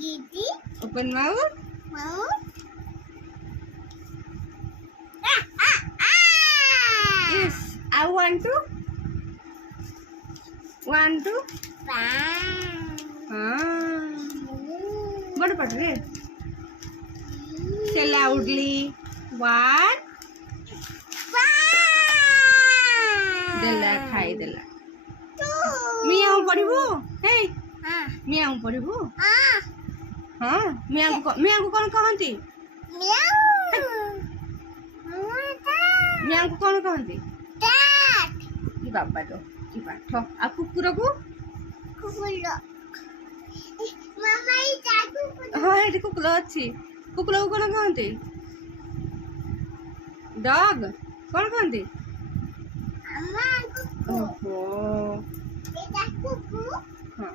Gigi. Open mouth. Mouth. Yes. I want to. Want to. What about it? Say loudly. What? Dela khai dela. Meow padibu. Hey. Meow padibu. हाँ मियाँ को कौन कहती? मियाँ को कौन कहती? कि बाबा तो कि पाठ आ कुकुर को हाँ ये कुकुर अच्छी कुकुर को कौन कहती? डॉग कौन कहती? ओहो हाँ